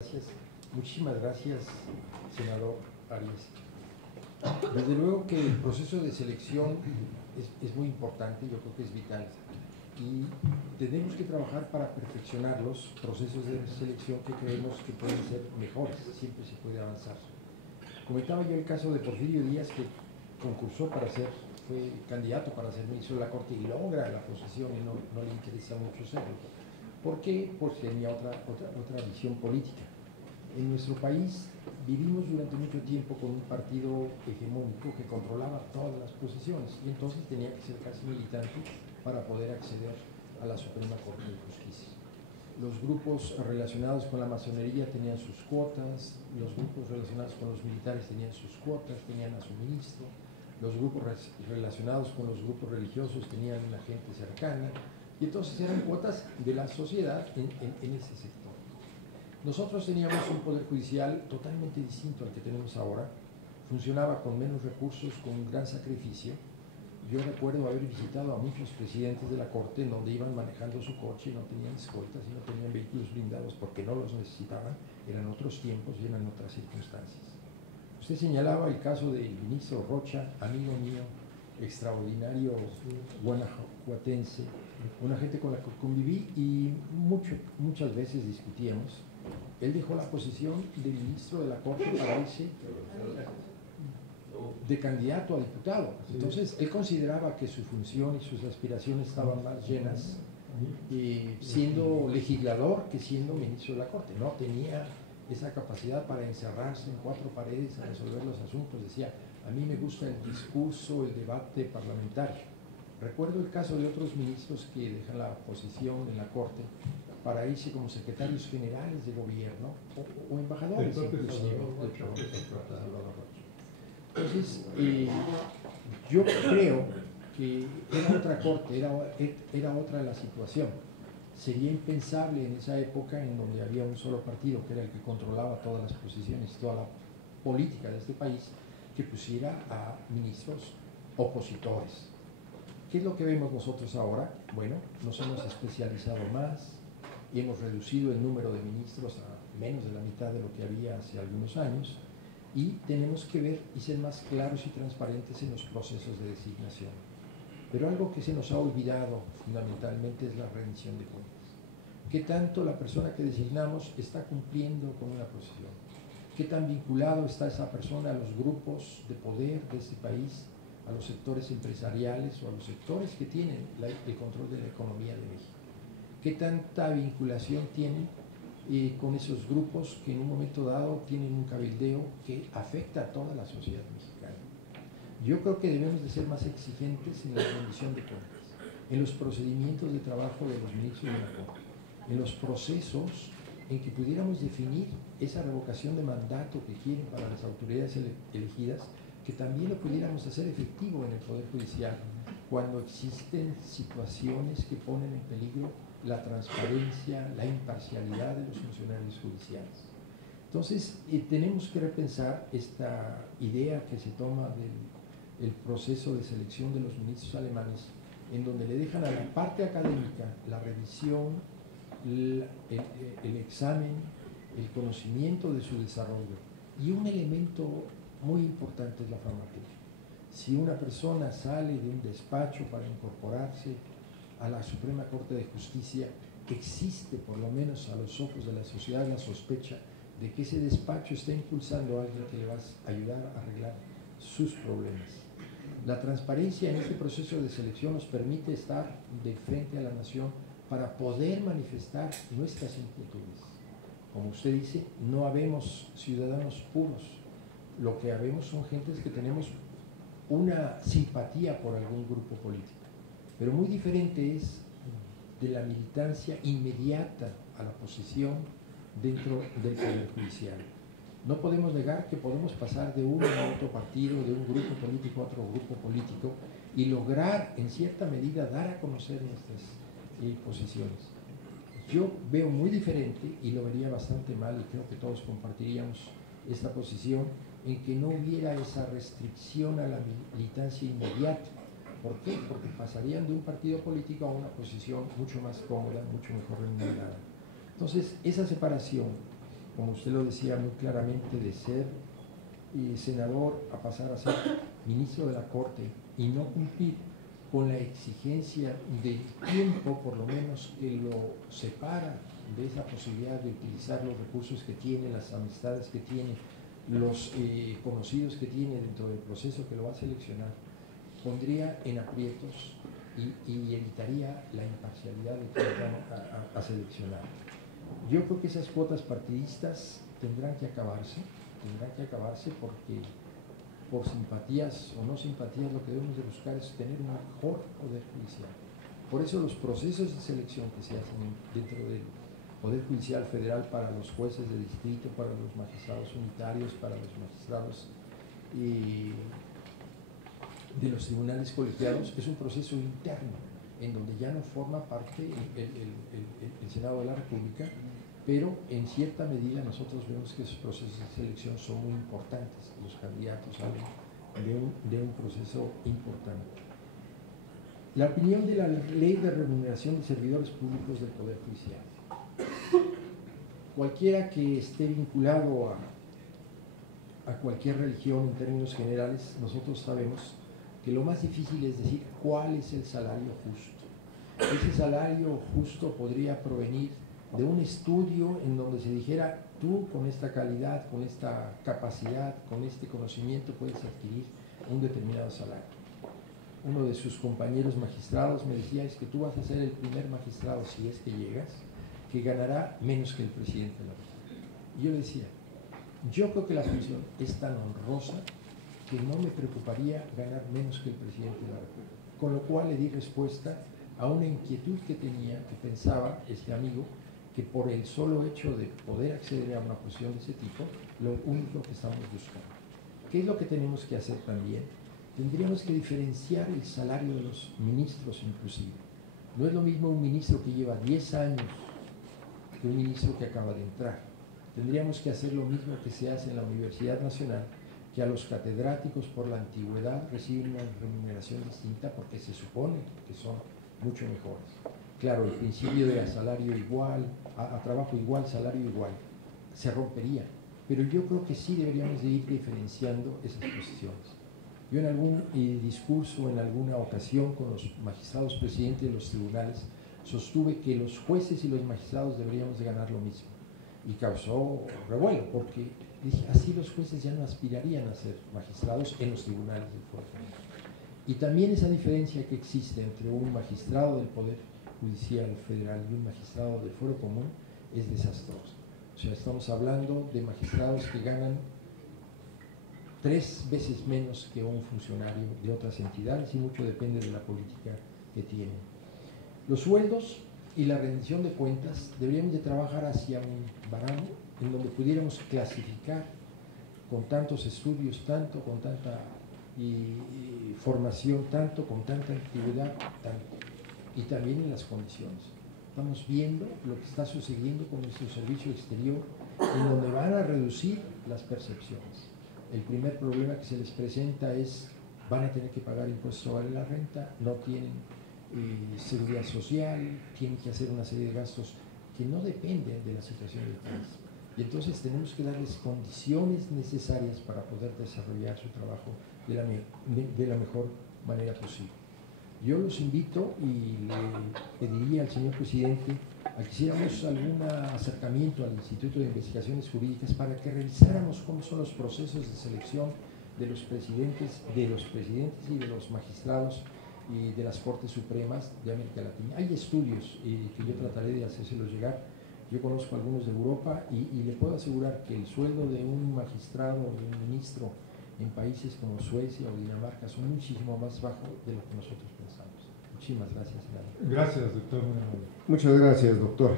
Gracias. Muchísimas gracias, senador Arias. Desde luego que el proceso de selección es muy importante, yo creo que es vital, y tenemos que trabajar para perfeccionar los procesos de selección que creemos que pueden ser mejores, siempre se puede avanzar. Comentaba yo el caso de Porfirio Díaz, que concursó para ser, fue candidato para ser ministro de la Corte y logra la posición y no le interesa mucho serlo. ¿Por qué? Pues tenía otra visión política. En nuestro país vivimos durante mucho tiempo con un partido hegemónico que controlaba todas las posiciones y entonces tenía que ser casi militante para poder acceder a la Suprema Corte de Justicia. Los grupos relacionados con la masonería tenían sus cuotas, los grupos relacionados con los militares tenían sus cuotas, tenían a su ministro, los grupos relacionados con los grupos religiosos tenían una gente cercana, y entonces eran cuotas de la sociedad en ese sector. Nosotros teníamos un poder judicial totalmente distinto al que tenemos ahora, funcionaba con menos recursos, con un gran sacrificio. Yo recuerdo haber visitado a muchos presidentes de la Corte en donde iban manejando su coche y no tenían escoltas y no tenían vehículos blindados porque no los necesitaban, eran otros tiempos y eran otras circunstancias. Usted señalaba el caso del ministro Rocha, amigo mío, extraordinario guanajuatense, una gente con la que conviví y muchas veces discutíamos. Él dejó la posición de ministro de la Corte para irse de candidato a diputado. Entonces, él consideraba que su función y sus aspiraciones estaban más llenas siendo legislador que siendo ministro de la Corte. No tenía esa capacidad para encerrarse en cuatro paredes a resolver los asuntos. Decía, a mí me gusta el discurso, el debate parlamentario. Recuerdo el caso de otros ministros que dejan la posición en la Corte para irse como secretarios generales de gobierno o embajadores inclusive. Entonces, yo creo que era otra Corte, era otra la situación. Sería impensable en esa época en donde había un solo partido que era el que controlaba todas las posiciones, toda la política de este país, que pusiera a ministros opositores. ¿Qué es lo que vemos nosotros ahora? Bueno, nos hemos especializado más y hemos reducido el número de ministros a menos de la mitad de lo que había hace algunos años, y tenemos que ver y ser más claros y transparentes en los procesos de designación. Pero algo que se nos ha olvidado fundamentalmente es la rendición de cuentas. ¿Qué tanto la persona que designamos está cumpliendo con una posición? ¿Qué tan vinculado está esa persona a los grupos de poder de este país, a los sectores empresariales o a los sectores que tienen el control de la economía de México? ¿Qué tanta vinculación tienen con esos grupos que en un momento dado tienen un cabildeo que afecta a toda la sociedad mexicana? Yo creo que debemos de ser más exigentes en la rendición de cuentas, en los procedimientos de trabajo de los ministros de la Corte, en los procesos en que pudiéramos definir esa revocación de mandato que quieren para las autoridades elegidas, que también lo pudiéramos hacer efectivo en el Poder Judicial cuando existen situaciones que ponen en peligro la transparencia, la imparcialidad de los funcionarios judiciales. Entonces, tenemos que repensar esta idea que se toma del proceso de selección de los ministros alemanes, en donde le dejan a la parte académica la revisión, el examen, el conocimiento de su desarrollo, y un elemento muy importante es la formación. Si una persona sale de un despacho para incorporarse a la Suprema Corte de Justicia, existe por lo menos a los ojos de la sociedad la sospecha de que ese despacho está impulsando a alguien que le va a ayudar a arreglar sus problemas. La transparencia en este proceso de selección nos permite estar de frente a la nación para poder manifestar nuestras inquietudes. Como usted dice, no habemos ciudadanos puros, lo que habemos son gentes que tenemos una simpatía por algún grupo político, pero muy diferente es de la militancia inmediata a la posición dentro del Poder Judicial. No podemos negar que podemos pasar de uno a otro partido, de un grupo político a otro grupo político, y lograr en cierta medida dar a conocer nuestras posiciones. Yo veo muy diferente, y lo vería bastante mal, y creo que todos compartiríamos esta posición, en que no hubiera esa restricción a la militancia inmediata. ¿Por qué? Porque pasarían de un partido político a una posición mucho más cómoda, mucho mejor remunerada. Entonces, esa separación como usted lo decía muy claramente, de ser senador a pasar a ser ministro de la Corte y no cumplir con la exigencia del tiempo, por lo menos, que lo separa de esa posibilidad de utilizar los recursos que tiene, las amistades que tiene, los conocidos que tiene dentro del proceso que lo va a seleccionar, pondría en aprietos y evitaría la imparcialidad de que van a seleccionar. Yo creo que esas cuotas partidistas tendrán que acabarse porque por simpatías o no simpatías lo que debemos de buscar es tener un mejor poder judicial. Por eso los procesos de selección que se hacen dentro del Poder Judicial Federal para los jueces de distrito, para los magistrados unitarios, para los magistrados de los tribunales colegiados, es un proceso interno en donde ya no forma parte el Senado de la República, pero en cierta medida nosotros vemos que esos procesos de selección son muy importantes. Los candidatos hablan de un proceso importante. La opinión de la Ley de Remuneración de Servidores Públicos del Poder Judicial. Cualquiera que esté vinculado a cualquier religión en términos generales, nosotros sabemos que lo más difícil es decir cuál es el salario justo. Ese salario justo podría provenir de un estudio en donde se dijera, tú con esta calidad, con esta capacidad, con este conocimiento puedes adquirir un determinado salario. Uno de sus compañeros magistrados me decía, es que tú vas a ser el primer magistrado, si es que llegas, que ganará menos que el presidente de la República. Y yo le decía, yo creo que la función es tan honrosa que no me preocuparía ganar menos que el presidente de la República. Con lo cual le di respuesta a una inquietud que tenía, que pensaba este amigo, que por el solo hecho de poder acceder a una posición de ese tipo, lo único que estamos buscando. ¿Qué es lo que tenemos que hacer también? Tendríamos que diferenciar el salario de los ministros inclusive. No es lo mismo un ministro que lleva 10 años que un ministro que acaba de entrar. Tendríamos que hacer lo mismo que se hace en la Universidad Nacional, que a los catedráticos por la antigüedad reciben una remuneración distinta porque se supone que son mucho mejores. Claro, el principio de salario igual, a trabajo igual, salario igual, se rompería, pero yo creo que sí deberíamos de ir diferenciando esas posiciones. Yo en algún discurso, en alguna ocasión con los magistrados presidentes de los tribunales, sostuve que los jueces y los magistrados deberíamos de ganar lo mismo, y causó revuelo, porque dije, así los jueces ya no aspirarían a ser magistrados en los tribunales del Foro Común. Y también esa diferencia que existe entre un magistrado del Poder Judicial Federal y un magistrado del Foro Común es desastrosa. O sea, estamos hablando de magistrados que ganan 3 veces menos que un funcionario de otras entidades, y mucho depende de la política que tienen. Los sueldos y la rendición de cuentas deberíamos de trabajar hacia un baramo en donde pudiéramos clasificar con tantos estudios, tanto con tanta formación, tanto con tanta antigüedad, y también en las condiciones. Estamos viendo lo que está sucediendo con nuestro servicio exterior, en donde van a reducir las percepciones. El primer problema que se les presenta es, van a tener que pagar impuesto sobre la renta, no tienen seguridad social, tienen que hacer una serie de gastos que no dependen de la situación del país. Y entonces tenemos que darles condiciones necesarias para poder desarrollar su trabajo de la mejor manera posible. Yo los invito y le pediría al señor presidente a que hiciéramos algún acercamiento al Instituto de Investigaciones Jurídicas para que revisáramos cómo son los procesos de selección de los presidentes y de los magistrados y de las Cortes Supremas de América Latina. Hay estudios que yo trataré de hacérselos llegar. Yo conozco algunos de Europa y le puedo asegurar que el sueldo de un magistrado o de un ministro en países como Suecia o Dinamarca son muchísimo más bajos de lo que nosotros pensamos. Muchísimas gracias. Gracias, doctor. Muchas gracias, doctor.